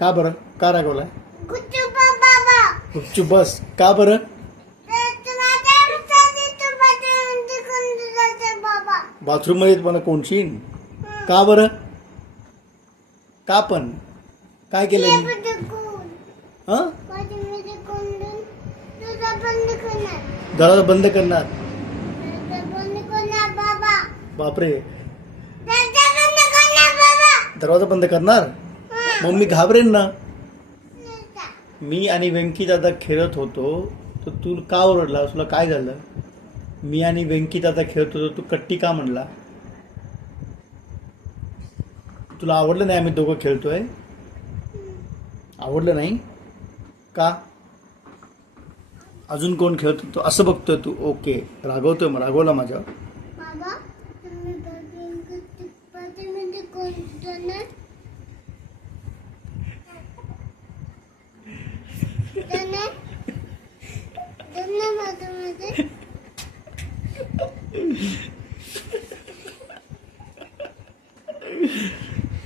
का बरं? का रागवलाय? गुपचूप बस. का बरं? बाथरूममध्ये पण कोणशीन का बरं? का पण? काय केलं मी? हा? दरवाजा बंद करणार. बापरे. दरवाजा बंद करणार? मग मी घाबरेन ना. मी आणि व्यंकीदादा खेळत होतो तर तू का ओरडला? तुला काय झालं? मी आणि व्यंकीदादा खेळत होतो तू कट्टी का म्हणला? तुला आवडलं नाही आम्ही दोघं खेळतोय? आवडलं नाही? का? अजून कोण खेळतो तो असं बघतोय तू. ओके. रागवतोय मग. रागवला माझ्या बाबा तुम्ही बाथरूममध्ये कोणतं ना त्याने त्याने बाथरूममध्ये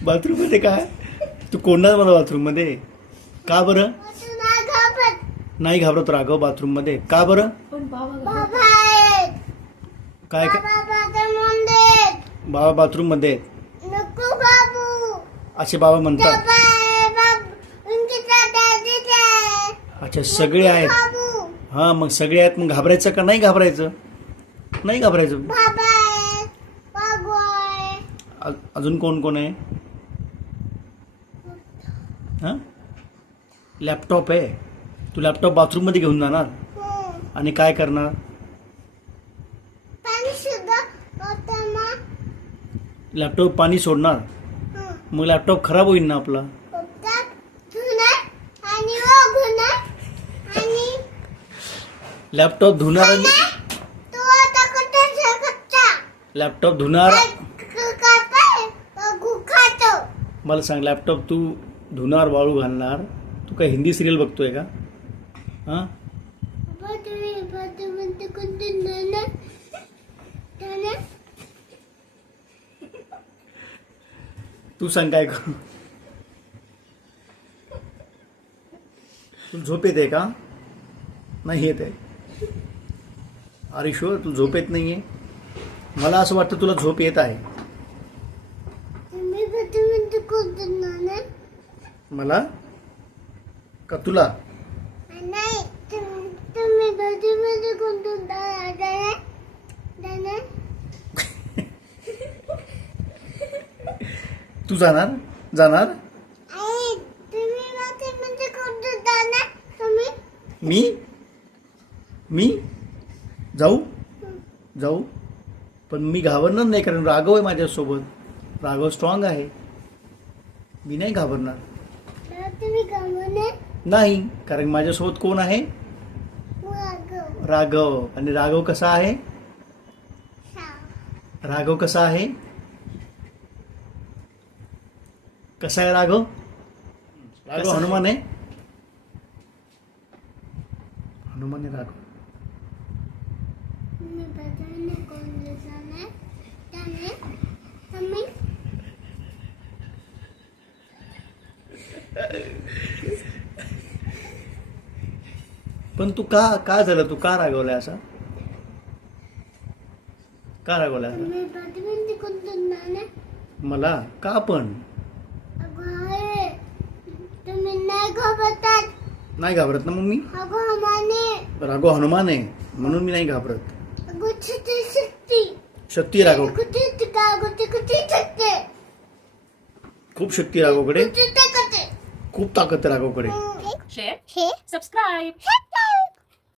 बाथरूममध्ये काय तू कोणणार मला बाथरूममध्ये का बरं? नाही घाबरत. नाही घाबरत राघव बाथरूममध्ये का बरं? काय काय बाबा बाथरूममध्ये बाबा बाथरूममध्ये आहेत. नको बाबू. असे बाबा म्हणतात. अच्छा सगळे आहेत. बाबू. हा मग सगळे आहेत मग घाबरायचं का? नाही घाबरायचं. नाही घाबरायचं. बाबा आहे बाबू आहे. अ- अजून कोण कोण आहे? हा? लॅपटॉप आहे. तू लॅपटॉप बाथरूममध्ये घेऊन जाणार. हं. आणि काय करणार? पाणी सुद्धा होतं मग लॅपटॉप पाणी सोडणार. मग लॅपटॉप खराब होईल ना आपला फक्त धुणार आणि ओघणार आणि लॅपटॉप धुणार लॅपटॉप धुणार मला सांग लॅपटॉप तू धुणार वाळू घालणार? तू काय हिंदी सिरियल बघतोय का? हां? तू सांग काय करू तू झोप येते का? नाही येत आहे. अरे शुअर तू झोप येत नाहीये? मला असं वाटतं तुला झोप येत आहे. मला? का तुला? तू जाणार? जाणार? मी? मी? जाऊ? जाऊ. पण मी घाबरणार नाही कारण राघव आहे माझ्यासोबत. राघव स्ट्रॉंग आहे. मी नाही घाबरणार. तर तुम्ही गमवणे नाही कारण माझ्यासोबत कोण आहे? राघव. आणि राघव कसा आहे? राघव कसा आहे? कसा आहे राघव? राघव? हनुमान आहे. हनुमान आहे राघव. पण तू का का झालं? तू का रागवलाय असा? का रागवलाय असा? नाना मला? का पण? अगं आहे. तुम्ही नाही घाबरतात नाही घाबरत ना मग मी अगं माने राघव हनुमान. आहे म्हणून मी नाही घाबरत. शक्ती शक्ती आहे राघव कुठे टिका कुठे छत्ते खूप शक्ती रागो राघवकडे खूप ताकद आहे राघवकडे शेअर सबस्क्राईब.